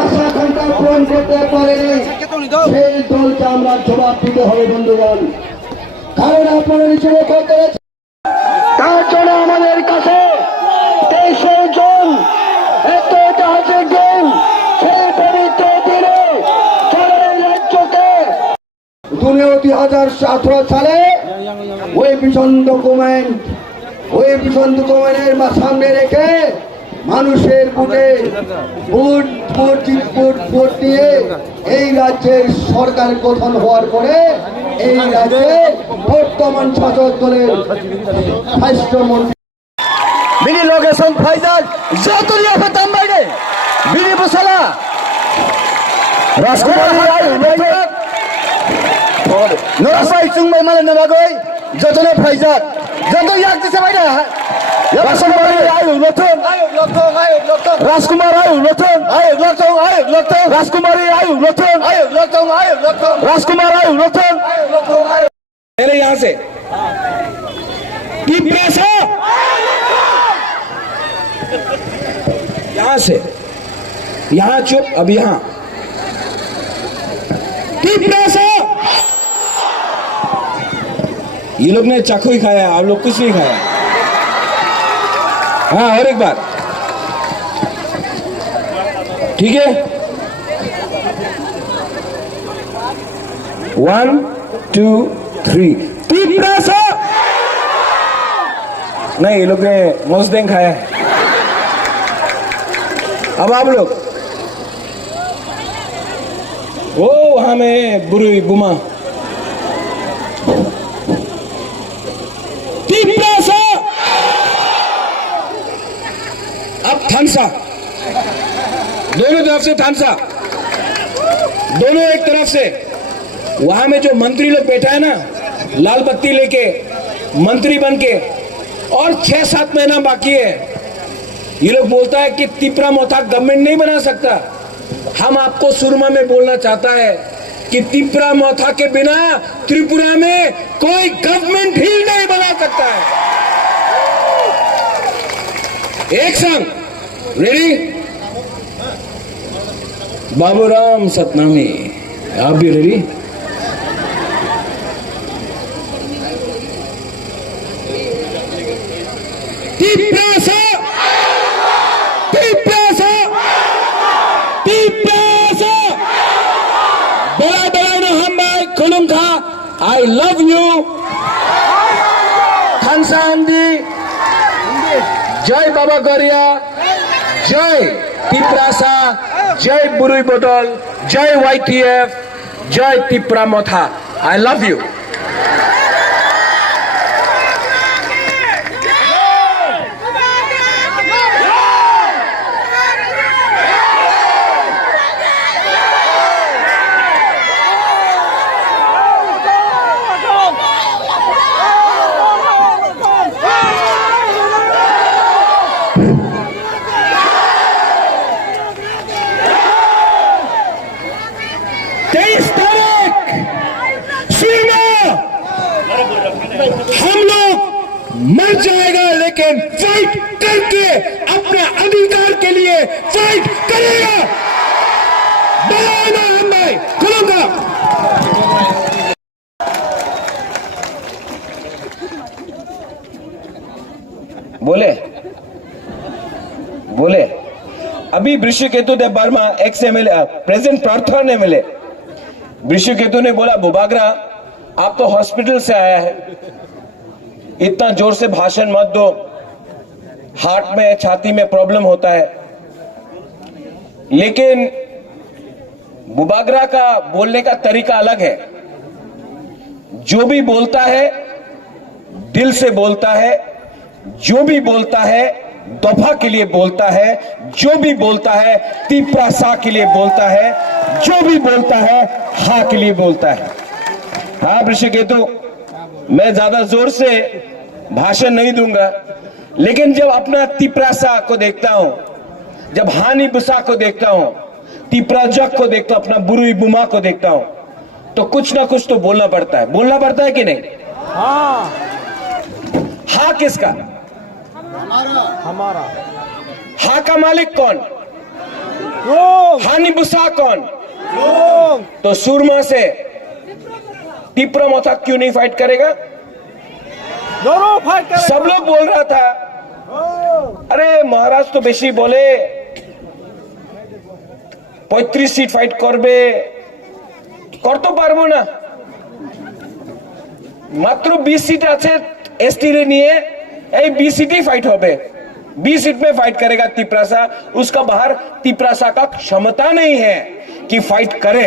আশা আকাঙ্ক্ষা পূরণ করতে পারেনি, সেই দলকে আমরা জবাব দিতে হবে বন্ধুগণ। কারণ আপনারা নিচে করতে তার জন্য আমাদের কাছে 23শে জুন এত ঐতিহাসিক দিন, সেই পবিত্র দিনে রাজ্যকে 2018 সালে ওই ভিশন ডকুমেন্টের সামনে রেখে মানুষের ভোটে ভোট দিয়ে এই রাজ্যের সরকার গঠন হওয়ার পরে এই রাজ্যে বর্তমান শাসক দলের স্বাস্থ্যমন্ত্রী Bini location Faizal Jaturi apa tambah ni? Bini Busala Raskumari ayu Notok Norasai Sungmai Malan Nabagoi Jaturi Faizal Jatuh yak di sana ada Raskumari ayu Notok Raskumari ayu Notok Raskumari ayu Notok Raskumari ayu Notok पहले यहाँ से यहाँ से यहाँ चुप अब यहाँ ये लोग ने चाकू ही खाया, आप लोग कुछ नहीं खाया। हाँ और एक बार ठीक है 1 2 3 नहीं, ये लोग ने मोस्देंग खाया है। अब आप लोग ओ वहां में बुरी बुमा अब थानसा दोनों तरफ से थानसा दोनों एक तरफ से वहां में जो मंत्री लोग बैठा है ना लाल बत्ती लेके मंत्री बन के और 6-7 महीना बाकी है। ये लोग बोलता है कि तिपरा मोथा गवर्नमेंट नहीं बना सकता। हम आपको सुरमा में बोलना चाहता है कि तिपरा मोथा के बिना त्रिपुरा में कोई गवर्नमेंट ही नहीं बना सकता है। एक संग रेडी बाबूराम सतनामी आप भी ready I love you Khansandi Jai Baba Goria Jai Tiprasa Jai Burui Bodol Jai YTF Jai Tipra Motha I love you हम लोग मर जाएगा लेकिन फाइट करके अपने अधिकार के लिए फाइट करेगा। बनाना हम भाई खुलूंगा बोले अभी वृषकेतु देव वर्मा एक्स एमएलए प्रेजेंट प्रार्थना ने मिले। वृषकेतु ने बोला बुबागरा आप तो हॉस्पिटल से आया है, इतना जोर से भाषण मत दो, हार्ट में छाती में प्रॉब्लम होता है। लेकिन बुबागरा का बोलने का तरीका अलग है। जो भी बोलता है दिल से बोलता है, जो भी बोलता है दफा के लिए बोलता है, जो भी बोलता है तिपरा सा के लिए बोलता है, जो भी बोलता है हा के लिए बोलता है। हाँ वृषकेतु मैं ज्यादा जोर से भाषण नहीं दूंगा, लेकिन जब अपना तिपरासा को देखता हूं, जब हानि बुसा को देखता हूं, तिपराजक को देखता हूं, अपना बुरुई बुमा को देखता हूं, तो कुछ ना कुछ तो बोलना पड़ता है कि नहीं? हाँ किसका? हमारा। हाँ का मालिक कौन? हानिबुसा कौन? तो सुरमा से टिप्रा मोथा क्यों नहीं फाइट करेगा? सब लोग बोल रहा था, अरे महाराज तो बेशी बोले 35 सीट फाइट करबे, कर तो पारबो ना, मात्र 20 सीट আছে एसटी रे নিয়ে এই 20 सीट फाइट होबे, 20 सीट में फाइट करेगा तिपरासा, उसका बाहर तिपरासा का क्षमता नहीं है कि फाइट करे।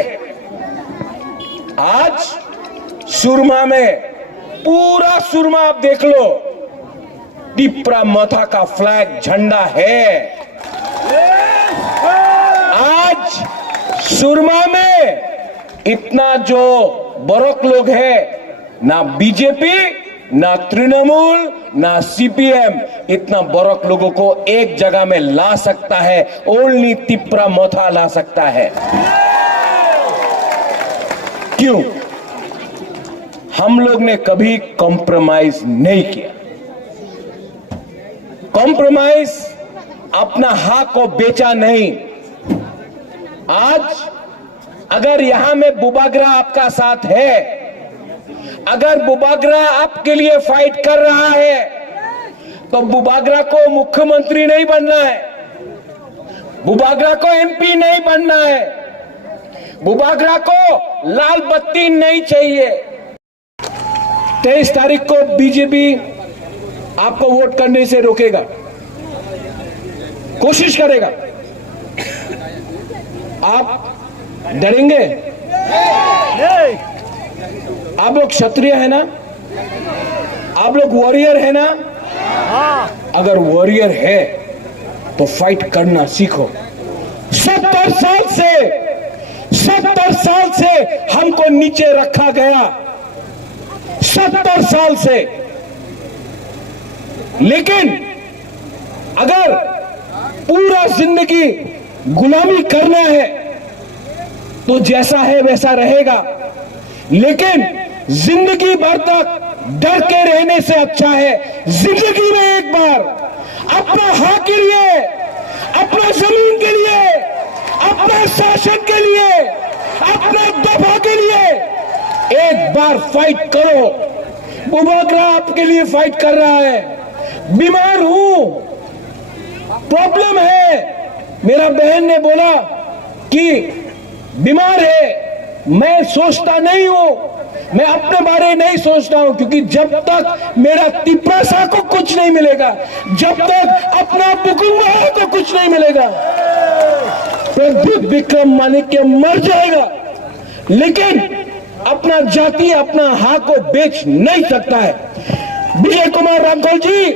आज सुरमा में पूरा सुरमा आप देख लो, टिप्रा मथा का फ्लैग झंडा है। आज सुरमा में इतना जो बड़क लोग है, ना बीजेपी, ना तृणमूल, ना सीपीएम, इतना बड़क लोगों को एक जगह में ला सकता है, ओनली टिप्रा मथा ला सकता है। क्यों? हम लोग ने कभी कॉम्प्रोमाइज नहीं किया। कॉम्प्रोमाइज अपना हक को बेचा नहीं। आज अगर यहां में बुबागरा आपका साथ है, अगर बुबागरा आपके लिए फाइट कर रहा है, तो बुबागरा को मुख्यमंत्री नहीं बनना है, बुबागरा को एमपी नहीं बनना है, बुबागरा को लाल बत्ती नहीं चाहिए। 23 तारीख को बीजेपी आपको वोट करने से रोकेगा, कोशिश करेगा। आप डरेंगे? आप लोग क्षत्रिय है ना? आप लोग वॉरियर है ना? अगर वॉरियर है तो फाइट करना सीखो। 70 साल से हमको नीचे रखा गया, 70 साल से। लेकिन अगर पूरा जिंदगी गुलामी करना है तो जैसा है वैसा रहेगा, लेकिन जिंदगी भर तक डर के रहने से अच्छा है जिंदगी में एक बार अपना हक के लिए, अपना जमीन के लिए, अपना शासन के लिए, अपना दफा के लिए एक बार फाइट करो। बुबागरा आपके लिए फाइट कर रहा है। बीमार हूं, प्रॉब्लम है। मेरा बहन ने बोला कि बीमार है, मैं सोचता नहीं हूं, मैं अपने बारे में नहीं सोचता हूं, क्योंकि जब तक मेरा तिपरासा को कुछ नहीं मिलेगा, जब तक अपना बुकुंगा को कुछ नहीं मिलेगा, प्रदीप विक्रम माणिक्य मर जाएगा, लेकिन अपना जाति, अपना हक को बेच नहीं सकता है। विजय कुमार रामखोल जी,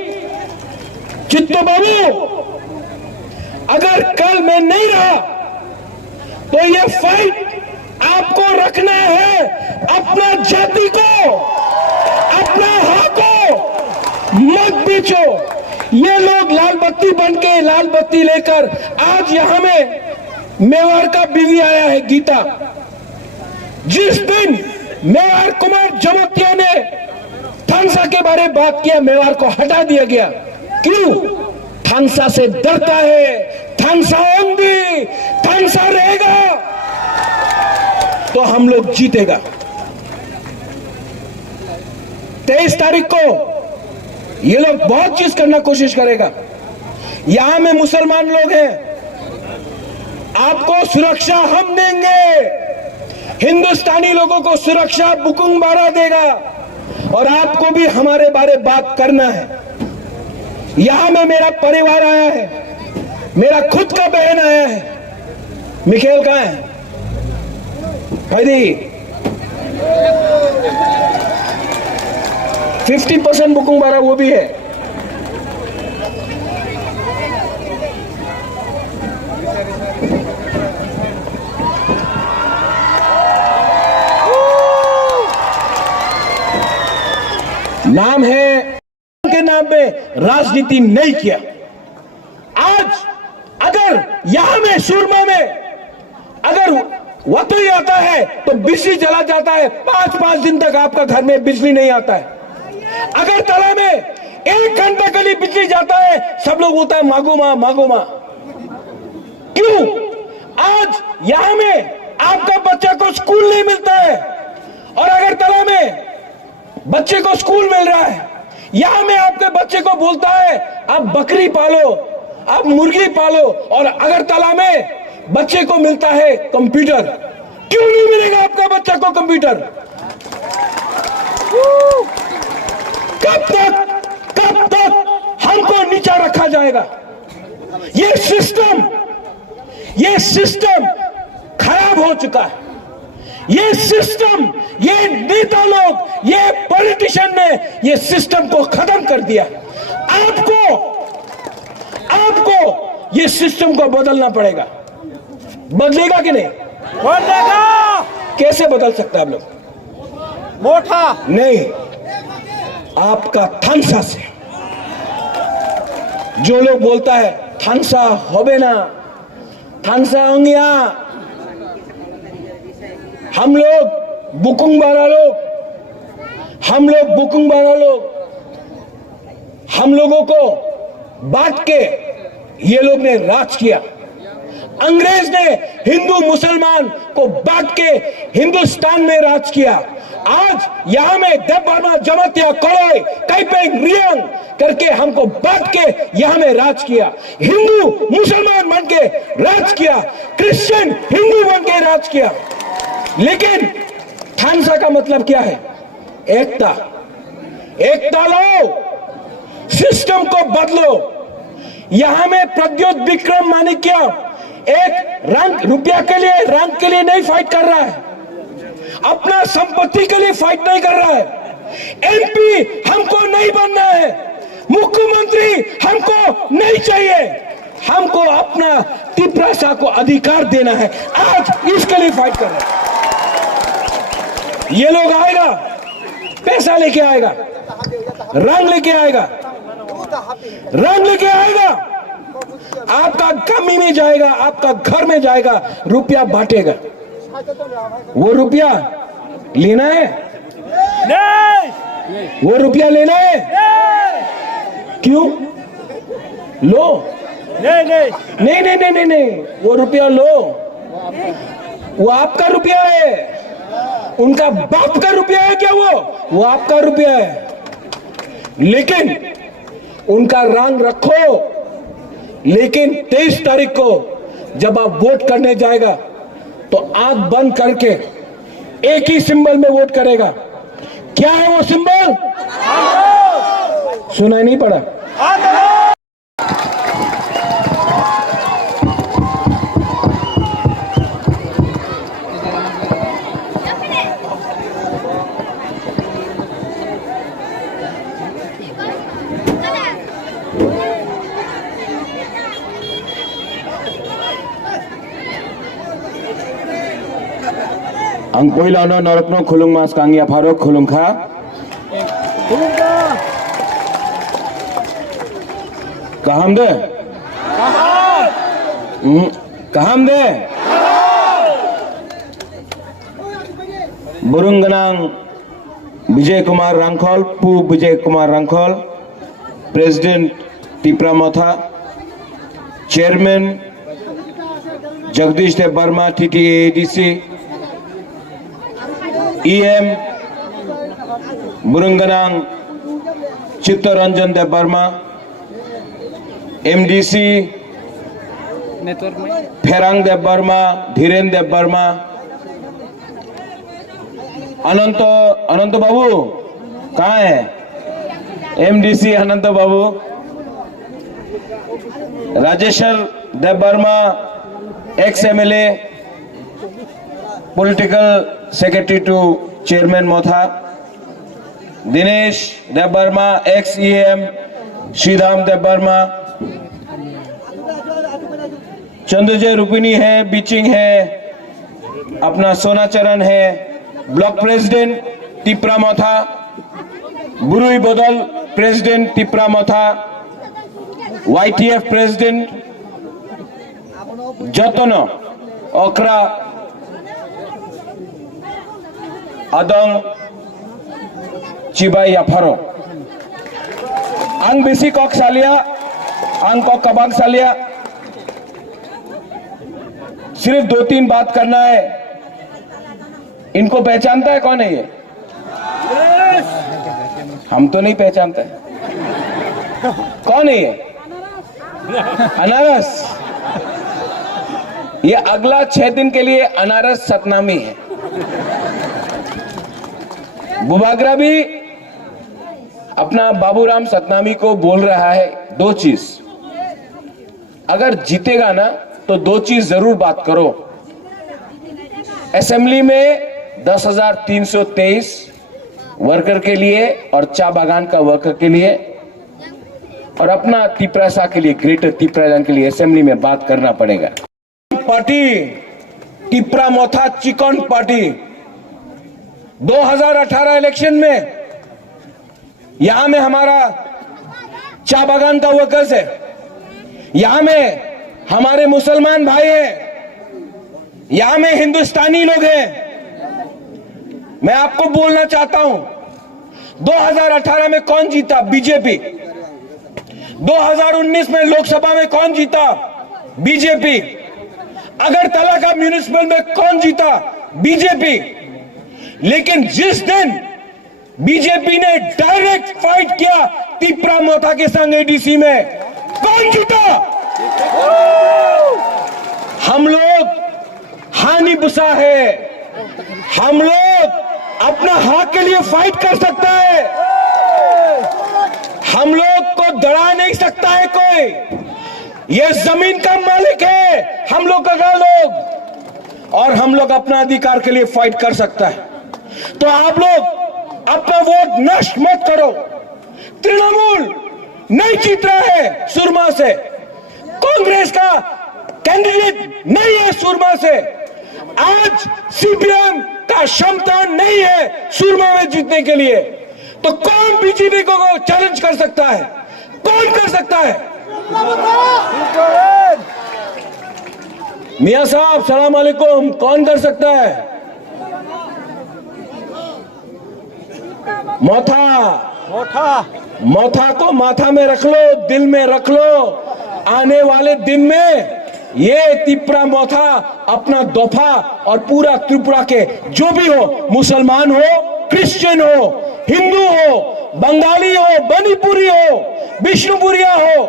चित्तो बाबू, अगर कल मैं नहीं रहा तो ये फाइट आपको रखना है, अपना जाति को, अपना हक को मत बेचो। ये लोग लाल बत्ती बन के, लाल बत्ती लेकर आज यहां में मेवाड़ का बीवी आया है गीता। जिस दिन मेवाड़ कुमार जमोतिया ने थांसा के बारे में बात किया, मेवाड़ को हटा दिया गया। क्यों? थांसा से डरता है, थांसा ओंदी, थांसा रहेगा तो हम लोग जीतेगा। 23 तारीख को ये लोग बहुत चीज करना कोशिश करेगा। यहां में मुसलमान लोग हैं, आपको सुरक्षा हम देंगे। हिंदुस्तानी लोगों को सुरक्षा बुकुंग बारा देगा, और आपको भी हमारे बारे बात करना है। यहां में मेरा परिवार आया है, मेरा खुद का बहन आया है। मिखेल कहां है? भाई 50% बुकुंग बारा वो भी है। नाम है के नाम पे राजनीति नहीं किया। आज अगर यहां में सुरमा में अगर वतई आता है तो बिजली चला जाता है, 5-5 दिन तक आपका घर में बिजली नहीं आता है। अगर तला में 1 घंटा के लिए बिजली जाता है, सब लोग बोलता है मांगो मां, मांगो मां। क्यों? आज यहां में आपका बच्चा को स्कूल नहीं मिलता है और अगरतला में बच्चे को स्कूल मिल रहा है। यहां में आपके बच्चे को बोलता है आप बकरी पालो, आप मुर्गी पालो, और अगरतला में बच्चे को मिलता है कंप्यूटर। क्यों नहीं मिलेगा आपका बच्चा को कंप्यूटर? कब तक हमको नीचा रखा जाएगा? ये सिस्टम खराब हो चुका है। ये सिस्टम, ये नेता लोग, ये पॉलिटिशियन ने ये सिस्टम को खत्म कर दिया। आपको ये सिस्टम को बदलना पड़ेगा। बदलेगा कि नहीं? बदलेगा। कैसे बदल सकता है आप लोग? मोटा नहीं, आपका थानसा से। जो लोग बोलता है थानसा होबे ना, थानसा होंगिया, हम लोग बुकुंग बारा लोग, हम लोगों को बांट के ये लोग ने राज किया। अंग्रेज ने हिंदू मुसलमान को बांट के हिंदुस्तान में राज किया। आज यहां में देवबर्मा, जमातिया, कड़ोई, कैपेंग, रियांग करके हमको बांट के यहां में राज किया। हिंदू मुसलमान बन के राज किया, क्रिश्चियन हिंदू बन के राज किया। लेकिन थानसा का मतलब क्या है? एकता लो, सिस्टम को बदलो। यहां में प्रद्योत विक्रम माणिक्य एक रंग रुपया के लिए, रंग के लिए नहीं फाइट कर रहा है, अपना संपत्ति के लिए फाइट नहीं कर रहा है। एमपी हमको नहीं बनना है, मुख्यमंत्री हमको नहीं चाहिए, हमको अपना तिपरासा को अधिकार देना है। आज इसके लिए फाइट कर रहे हैं। ये लोग आएगा, पैसा लेके आएगा, रंग लेके आएगा, आपका कमी में जाएगा, आपका घर में जाएगा, रुपया बांटेगा। वो रुपया लेना है? नहीं। वो रुपया लेना है? क्यों? लो। नहीं, वो रुपया लो। वो आपका रुपया है, उनका बाप का रुपया है क्या? वो आपका रुपया है। लेकिन उनका रंग रखो। लेकिन 23 तारीख को जब आप वोट करने जाएगा तो आंख बंद करके एक ही सिंबल में वोट करेगा। क्या है वो सिंबल? सुनाई नहीं पड़ा? Ang poila no norokno khulung mas kangia Faruk khulungkha kaham de Burungganang Vijay Kumar Rangkhol, Pu Vijay Kumar Rangkhol, President Tipra Motha, Chairman Jagdish Dev Barma, TTADC, EM Burungganang Chittaranjan Dev Barma, MDC Pherang Dev Barma, Dhiren Dev Barma, अनंत बाबू कहाँ है? MDC Anant Babu, Rajeshwar Dev Varma ex MLA, political secretary to chairman Motha, Dinesh Dev Varma ex EM, Shridham Dev Varma, Chandrajay Rupini है, बीचिंग है, अपना सोनाचरण है, block president Tipra Motha, Burui Badal president Tipra Motha, YTF president Jatan अक्रा आदंग चिबाई याफारो आंग बेसी कक सालिया आंग कक कबांग सालिया सिर्फ 2-3 बात करना है। इनको पहचानता है कौन है ये? हम तो नहीं पहचानते। कौन है ये? अनारस। ये अगला 6 दिन के लिए अनारस सतनामी है। बुबागरा भी अपना बाबूराम सतनामी को बोल रहा है 2 चीज। अगर जीतेगा ना तो 2 चीज जरूर बात करो। असेंबली में 10,323 वर्कर के लिए और चा बागान का वर्कर के लिए और अपना तिपरासा के लिए, ग्रेटर तिपरालैंड के लिए असेंबली में बात करना पड़ेगा। पार्टी तिपरा मोथा चिकन पार्टी 2018 इलेक्शन में यहां में हमारा चा बागान का वर्कर्स है, यहां में हमारे मुसलमान भाई हैं, यहां में हिंदुस्तानी लोग हैं। मैं आपको बोलना चाहता हूं 2018 में कौन जीता? बीजेपी। 2019 में लोकसभा में कौन जीता? बीजेपी। अगरतला का म्युनिसिपल में कौन जीता? बीजेपी। लेकिन जिस दिन बीजेपी ने डायरेक्ट फाइट किया तिपरा मोथा के संग एडीसी में, कौन जीता? हम लोग हानि बुसा है, हम लोग अपना हक के लिए फाइट कर सकता है, हम लोग को डरा नहीं सकता है कोई। ये जमीन का मालिक है हम लोग का लोग, और हम लोग अपना अधिकार के लिए फाइट कर सकता है। तो आप लोग अपना वोट नष्ट मत करो। तृणमूल नहीं जीत रहा है सुरमा से, कांग्रेस का कैंडिडेट नहीं है सुरमा से, आज सीपीएम का क्षमता नहीं है सुरमा में जीतने के लिए। तो कौन बीजेपी को चैलेंज कर सकता है? कौन कर सकता है? मियां साहब सलाम अलैकुम, कौन कर सकता है? मोथा को माथा में रख लो, दिल में रख लो। आने वाले दिन में ये तिपरा मोथा अपना दफा और पूरा त्रिपुरा के जो भी हो, मुसलमान हो, क्रिश्चियन हो, हिंदू हो, बंगाली हो, मणिपुरी हो, विष्णुपुरिया हो,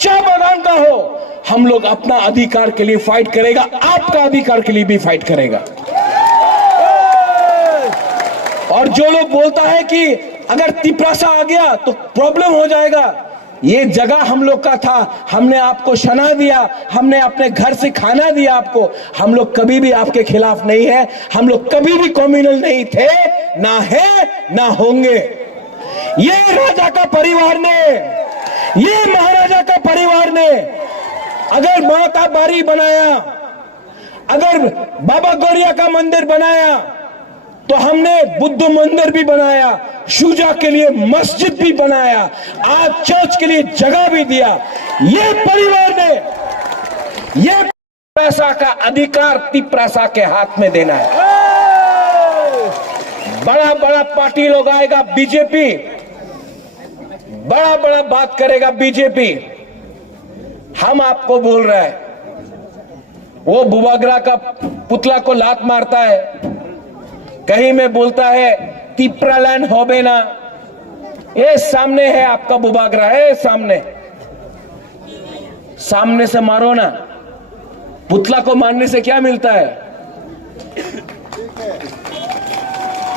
चा बागान का हो, हम लोग अपना अधिकार के लिए फाइट करेगा, आपका अधिकार के लिए भी फाइट करेगा। और जो लोग बोलता है कि अगर तिपरासा आ गया तो प्रॉब्लम हो जाएगा, ये जगह हम लोग का था, हमने आपको शना दिया, हमने अपने घर से खाना दिया आपको। हम लोग कभी भी आपके खिलाफ नहीं है, हम लोग कभी भी कम्युनल नहीं थे, ना है ना होंगे। ये राजा का परिवार ने, ये महाराजा का परिवार ने अगर माता बारी बनाया, अगर बाबा गौरिया का मंदिर बनाया, तो हमने बुद्ध मंदिर भी बनाया, शुजा के लिए मस्जिद भी बनाया, आज चर्च के लिए जगह भी दिया। ये परिवार ने ये पैसा का अधिकार तिपरासा के हाथ में देना है। बड़ा बड़ा पार्टी लोग आएगा, बीजेपी बड़ा बड़ा बात करेगा, बीजेपी। हम आपको बोल रहे हैं, वो बुबागरा का पुतला को लात मारता है, कहीं में बोलता है तिपरालैंड होबे ना। ये सामने है आपका बुबागरा है, सामने से मारो ना। पुतला को मारने से क्या मिलता है?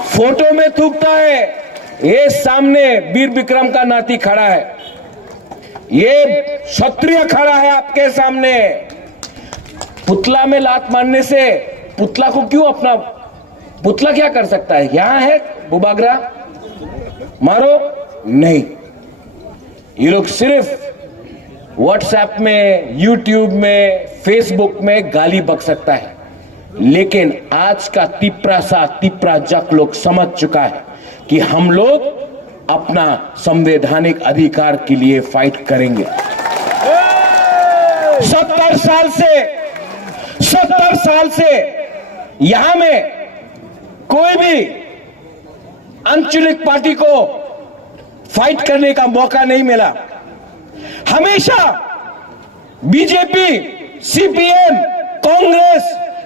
फोटो में थूकता है। ये सामने वीर विक्रम का नाती खड़ा है, ये क्षत्रिय खड़ा है आपके सामने। पुतला में लात मारने से पुतला को क्यों अपना, पुतला क्या कर सकता है? यहां है बुबागरा, मारो नहीं। ये लोग सिर्फ व्हाट्सएप में, यूट्यूब में, फेसबुक में गाली बक सकता है, लेकिन आज का तिपरा जक लोग समझ चुका है कि हम लोग अपना संवैधानिक अधिकार के लिए फाइट करेंगे। 70 साल से यहां में कोई भी आंचलिक पार्टी को फाइट करने का मौका नहीं मिला। हमेशा बीजेपी, सीपीएम, कांग्रेस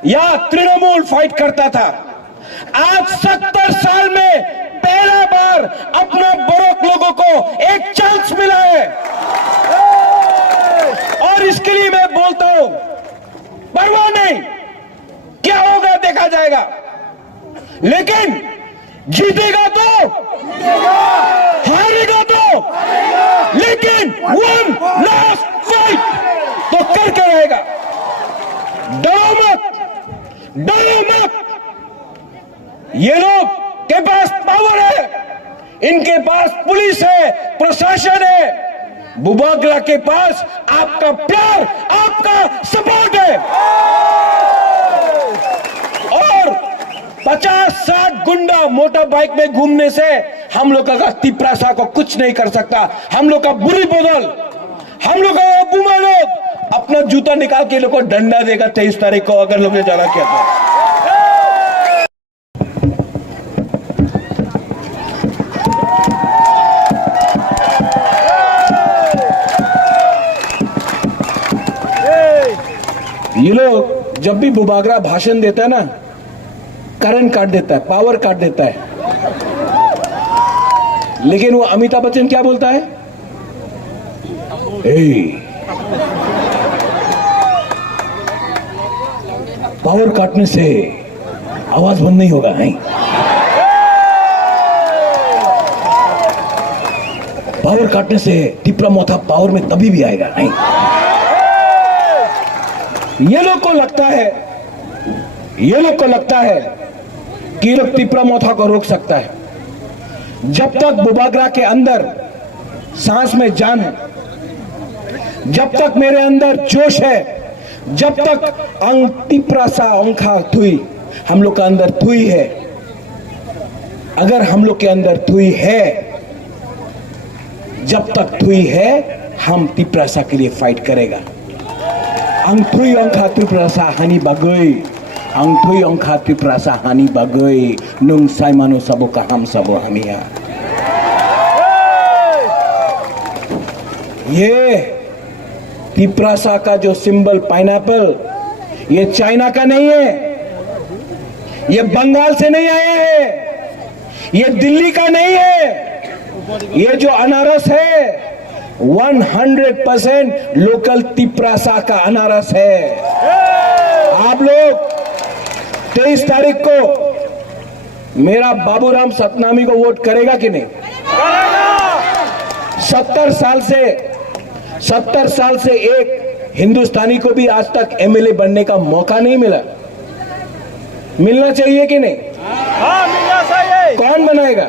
या तृणमूल फाइट करता था। आज 70 साल में पहला बार अपना बड़ों लोगों को एक चांस मिला है और इसके लिए मैं बोलता हूं, परवाह नहीं, क्या होगा देखा जाएगा, लेकिन जीतेगा तो, हारेगा तो, लेकिन वन लास्ट फाइट तो करके रहेगा। डरो मत, डरो मत। ये लोग के पास पावर है, इनके पास पुलिस है, प्रशासन है। बुबागरा के पास आपका प्यार, आपका सपोर्ट है और 50-60 गुंडा मोटर बाइक में घूमने से हम लोग का तिपरासा को कुछ नहीं कर सकता। हम लोग का बुरी बदल, हम लोग का बुमा लोग अपना जूता निकाल के लोग को डंडा देगा 23 तारीख को अगर लोग ने ज्यादा किया तो। ये लोग जब भी बुबागरा भाषण देता है ना, करंट काट देता है, पावर काट देता है, लेकिन वो अमिताभ बच्चन क्या बोलता है? पावर काटने से आवाज बंद नहीं होगा, नहीं? पावर काटने से टिपरा मोथा पावर में तभी भी आएगा, नहीं? ये लोग को लगता है कि ये लोग टिपरा मोथा को रोक सकता है। जब तक बुबागरा के अंदर सांस में जान है, जब तक मेरे अंदर जोश है, जब तक अंग टिपरासा अंखा थुई हम लोग का अंदर थुई है, अगर हम लोग के अंदर थुई है, जब तक थुई है, हम टिपरासा के लिए फाइट करेगा। अंगथुई अंखा टिपरासा हानि बागै, अंगथुई अंखा टिपरासा हानि बागै, नुं साइमानो सबो का हम सबो हमिया। ये टिपरासा का जो सिंबल पाइनएप्पल, ये चाइना का नहीं है, ये बंगाल से नहीं आया है, ये दिल्ली का नहीं है। ये जो अनारस है 100% लोकल टिपरासा का अनारस है। आप लोग 23 तारीख को मेरा बाबूराम सतनामी को वोट करेगा कि नहीं? 70 साल से एक हिंदुस्तानी को भी आज तक एमएलए बनने का मौका नहीं मिला। मिलना चाहिए कि नहीं? हाँ, मिलना चाहिए। कौन बनाएगा?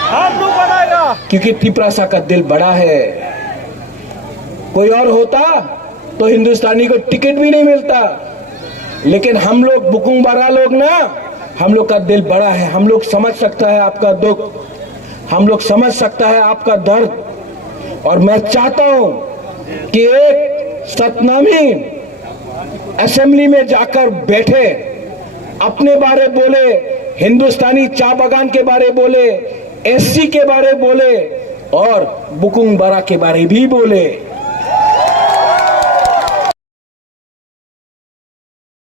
हम लोग बनाएगा, क्योंकि टिपरासा का दिल बड़ा है। कोई और होता तो हिंदुस्तानी को टिकट भी नहीं मिलता, लेकिन हम लोग बुकुंग बारा लोग ना, हम लोग का दिल बड़ा है। हम लोग समझ सकता है आपका दुख, हम लोग समझ सकता है आपका दर्द, और मैं चाहता हूं कि एक सतनामी असेंबली में जाकर बैठे, अपने बारे बोले, हिंदुस्तानी चा बागान के बारे बोले, एससी के बारे बोले और बुकुंग बारा के बारे भी बोले।